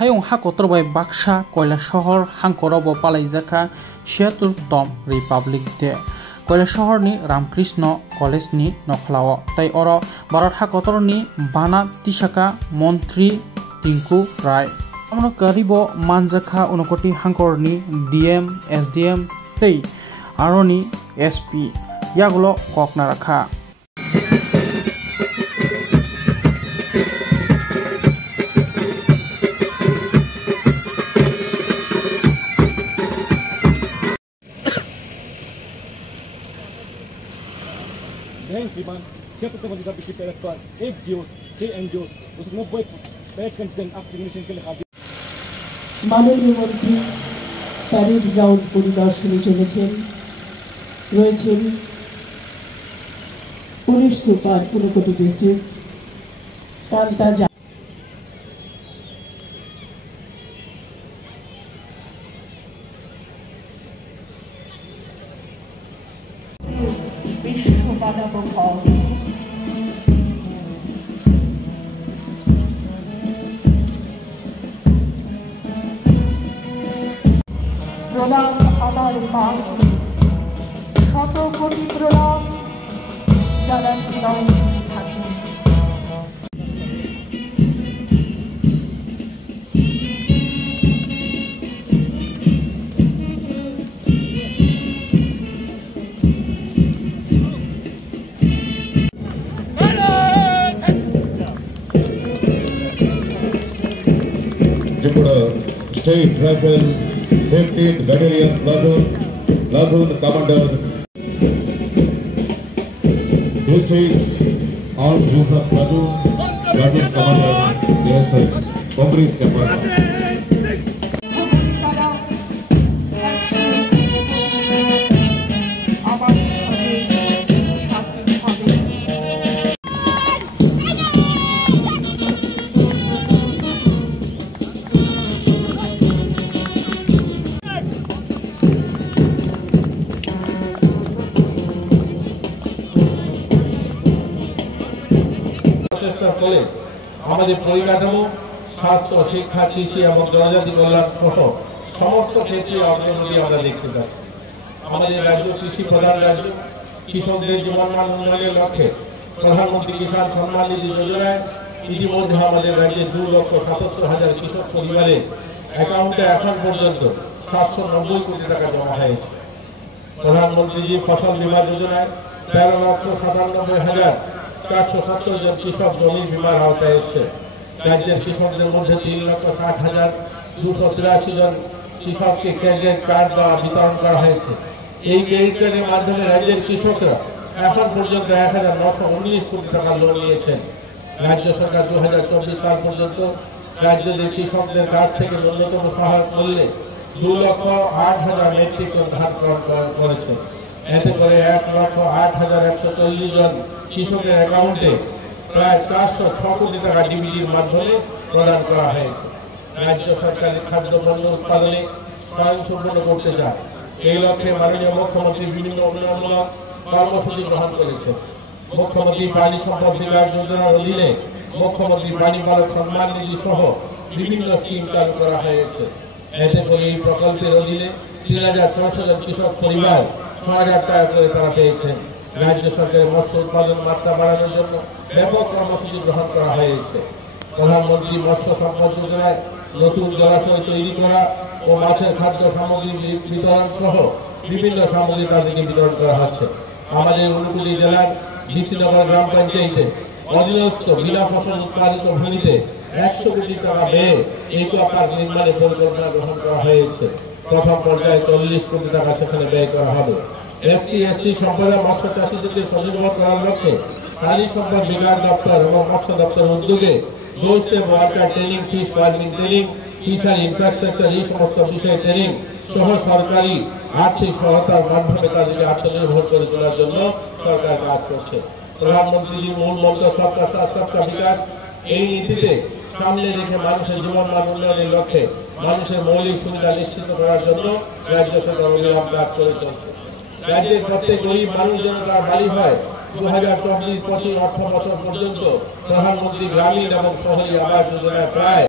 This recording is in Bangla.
Hayung hakotor bai Baksa Kailasahar hangkorobo palaijaka 76tm Republic Day Kailasahar ni Ramkrishna College ni nokhlao tai oro Bharat hakotor ni bana tisaka Montri Tinku Rai amno karibo manjaka unokoti hangkor ni DM SDM tei aroni SP yagulo kokna rakha Siapa tu masih dapat kita lakukan NGOs, NGOs untuk membuat baikkan dan aplikasi ke lebih. মাননীয় মন্ত্রী প্যারেড গ্রাউন্ড পরিদর্শনে চলেছেন রয়েছেন police super Unakoti district Kanta প্রণাম আমার মা শত কোটি প্রণাম যারা জীবন থাকে Tripura State Rifle 15th Battalion Platoon Commander District Armed Reserve Platoon Commander ASI Komrit Department ফলে আমাদের পরিকাঠামো স্বাস্থ্য শিক্ষা কৃষি এবং জনজাতি কল্যাণ সহ সমস্ত ক্ষেত্রে অগ্রগতি আমরা দেখতে পাচ্ছি আমাদের রাজ্য কৃষি প্রধান রাজ্য কৃষকদের জীবনমান উন্নয়নের লক্ষ্যে প্রধানমন্ত্রী কিষাণ সম্মান নিধি যোজনায় ইতিমধ্যে আমাদের রাজ্যে 2,77,000 কৃষক পরিবারের অ্যাকাউন্টে এখন পর্যন্ত 790 কোটি টাকা জমা হয়েছে প্রধানমন্ত্রীজি ফসল বীমা যোজনায় 13,97,470 জন কৃষক জমির বীমার আওতায় এসেছে রাজ্যের কৃষকদের মধ্যে 3,60,283 জন কৃষককে ক্রেডিট কার্ড বিতরণ করা হয়েছে এই ক্রেডিট কার্ডের মাধ্যমে রাজ্যের কৃষকরা এখন পর্যন্ত 1,919 কোটি টাকা লোন নিয়েছেন রাজ্য সরকার 2024 সাল পর্যন্ত রাজ্যের কৃষকদের কাছ থেকে ন্যূনতম সহায়ক মূল্যে 2,08,000 মেট্রিক টন ধান গ্রহণ করেছে এতে করে 1,08,140 জন কৃষকের অ্যাকাউন্টে প্রায় 406 কোটি টাকা ডিবিটির মাধ্যমে প্রদান করা হয়েছে রাজ্য সরকারের খাদ্যপণ্য উৎপাদনে স্বয়ংসম্পূর্ণ করতে চায় এই লক্ষ্যে মাননীয় মুখ্যমন্ত্রী বিভিন্ন উন্নয়নমূলক কর্মসূচি গ্রহণ করেছেন মুখ্যমন্ত্রী প্রাণী সম্পদ বিকাশ যোজনার অধীনে মুখ্যমন্ত্রী প্রাণী পালক সম্মান নিধি সহ বিভিন্ন স্কিম চালু করা হয়েছে এতে করে এই প্রকল্পের অধীনে 3,600 জন কৃষক পরিবার 6,000 টাকা করে তারা পেয়েছেন রাজ্য সরকারের মৎস্য উৎপাদন মাত্রা বাড়ানোর জন্য ব্যাপক কর্মসূচি গ্রহণ করা হয়েছে প্রধানমন্ত্রী মৎস্য সম্পদ যোজনায় নতুন জলাশয় তৈরি করা ও মাছের খাদ্য সামগ্রী বিতরণ সহ বিভিন্ন সামগ্রী তাদেরকে বিতরণ করা হচ্ছে আমাদের ঊনকোটি জেলার ডিসিনগর গ্রাম পঞ্চায়েতে অধীনস্থ বিনা ফসল উৎপাদিত ভূমিতে 100 কোটি টাকা ব্যয়ে একুয়া পার্ক নির্মাণের পরিকল্পনা গ্রহণ করা হয়েছে প্রথম পর্যায়ে 40 কোটি টাকা সেখানে ব্যয় করা হবে SC/ST সম্প্রদায় মৎস্য চাষীদেরকে স্বনির্ভর করার লক্ষ্যে প্রাণী সম্পদ বিকাশ দপ্তর এবং মৎস্য দপ্তরের উদ্যোগে doorstep worker training fish farming training fishery infrastructure এই সমস্ত বিষয়ে ট্রেনিং সহ সরকারি আর্থিক সহায়তার মাধ্যমে তাদেরকে আত্মনির্ভর করে তোলার জন্য সরকার কাজ করছে প্রধানমন্ত্রীজির মূল মন্ত্র সবকা সাথ সবকা বিকাশ এই নীতিতে সামনে রেখে মানুষের জীবনমান উন্নয়নের লক্ষ্যে মানুষের মৌলিক সুবিধা নিশ্চিত করার জন্য রাজ্য সরকার অবিরাম কাজ করে চলছে রাজ্যের প্রত্যেক গরিব মানুষ যেন তার বাড়ি হয় 2024-25 অর্থ বছর পর্যন্ত প্রধানমন্ত্রী গ্রামীণ এবং শহরী আবাস যোজনায় প্রায়